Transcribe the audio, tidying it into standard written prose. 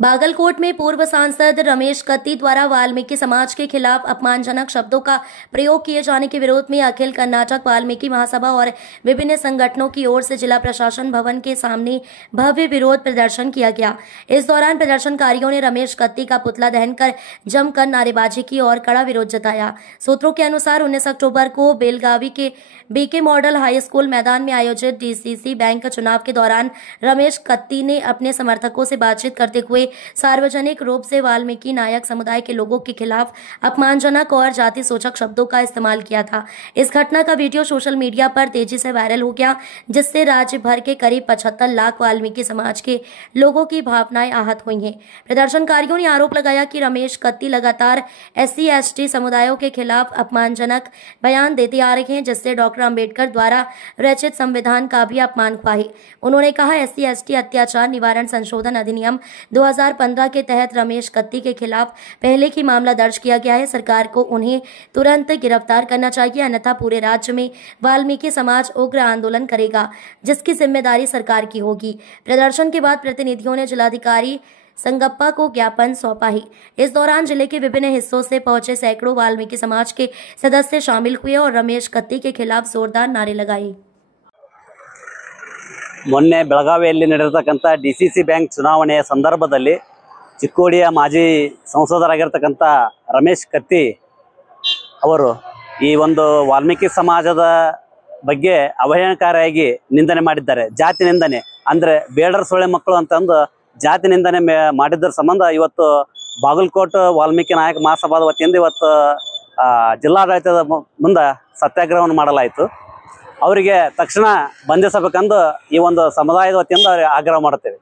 बागलकोट में पूर्व सांसद रमेश कत्ती द्वारा वाल्मीकि समाज के खिलाफ अपमानजनक शब्दों का प्रयोग किए जाने के विरोध में अखिल कर्नाटक वाल्मीकि महासभा और विभिन्न संगठनों की ओर से जिला प्रशासन भवन के सामने भव्य विरोध प्रदर्शन किया गया। इस दौरान प्रदर्शनकारियों ने रमेश कत्ती का पुतला दहन कर जमकर नारेबाजी की और कड़ा विरोध जताया। सूत्रों के अनुसार 19 अक्टूबर को बेलगावी के बीके मॉडल हाई स्कूल मैदान में आयोजित डीसीसी बैंक चुनाव के दौरान रमेश कत्ती ने अपने समर्थकों से बातचीत करते हुए सार्वजनिक रूप से वाल्मीकि नायक समुदाय के लोगों के खिलाफ अपमानजनक और जाति सूचक शब्दों का इस्तेमाल किया था। इस घटना का वीडियो सोशल मीडिया पर तेजी से वायरल हो गया, जिससे राज्य भर के करीब 75 लाख वाल्मीकि समाज के लोगों की भावनाएं आहत हुई हैं। प्रदर्शनकारियों ने आरोप लगाया कि रमेश कत्ती लगातार SC/ST समुदायों के खिलाफ अपमानजनक बयान देते आ रहे हैं, जिससे डॉक्टर अंबेडकर द्वारा रचित संविधान का भी अपमान हुआ है। उन्होंने कहा, SC/ST अत्याचार निवारण संशोधन अधिनियम 2015 के तहत रमेश कत्ती के खिलाफ पहले ही मामला दर्ज किया गया है। सरकार को उन्हें तुरंत गिरफ्तार करना चाहिए, अन्यथा पूरे राज्य में वाल्मीकि समाज उग्र आंदोलन करेगा, जिसकी जिम्मेदारी सरकार की होगी। प्रदर्शन के बाद प्रतिनिधियों ने जिलाधिकारी संगप्पा को ज्ञापन सौंपा है। इस दौरान जिले के विभिन्न हिस्सों से पहुंचे सैकड़ों वाल्मीकि समाज के सदस्य शामिल हुए और रमेश कत्ती के खिलाफ जोरदार नारे लगाए। ಮೊನ್ನೆ ಬೆಳಗಾವಿಯಲ್ಲಿ ನಡೆದಿರತಕ್ಕಂಥ DCC ಬ್ಯಾಂಕ್ ಚುನಾವಣೆಯ ಸಂದರ್ಭದಲ್ಲಿ ಚಿಕ್ಕೋಡಿಯ ಮಾಜಿ ಸಂಸದರಾಗಿರ್ತಕ್ಕಂಥ ರಮೇಶ್ ಕತ್ತಿ ಅವರು ಈ ಒಂದು ವಾಲ್ಮೀಕಿ ಸಮಾಜದ ಬಗ್ಗೆ ಅವಹೇಳನಕಾರಿಯಾಗಿ ನಿಂದನೆ ಮಾಡಿದ್ದಾರೆ। ಜಾತಿ ನಿಂದನೆ ಅಂದರೆ ಬೇಡರ ಸೊಳ್ಳೆ ಮಕ್ಕಳು ಅಂತಂದು ಜಾತಿ ನಿಂದನೆ ಮಾಡಿದ್ದರ ಸಂಬಂಧ ಇವತ್ತು ಬಾಗಲಕೋಟ್ ವಾಲ್ಮೀಕಿ ನಾಯಕ ಮಹಾಸಭಾದ ವತಿಯಿಂದ ಇವತ್ತು ಜಿಲ್ಲಾಡಳಿತದ ಮುಂದೆ ಸತ್ಯಾಗ್ರಹವನ್ನು ಮಾಡಲಾಯಿತು। ಅವರಿಗೆ ತಕ್ಷಣ ಬಂಧಿಸಬೇಕೆಂದು ಈ ಒಂದು ಸಮುದಾಯದ ವತಿಯಿಂದ ಆಗ್ರಹ ಮಾಡುತ್ತೇವೆ।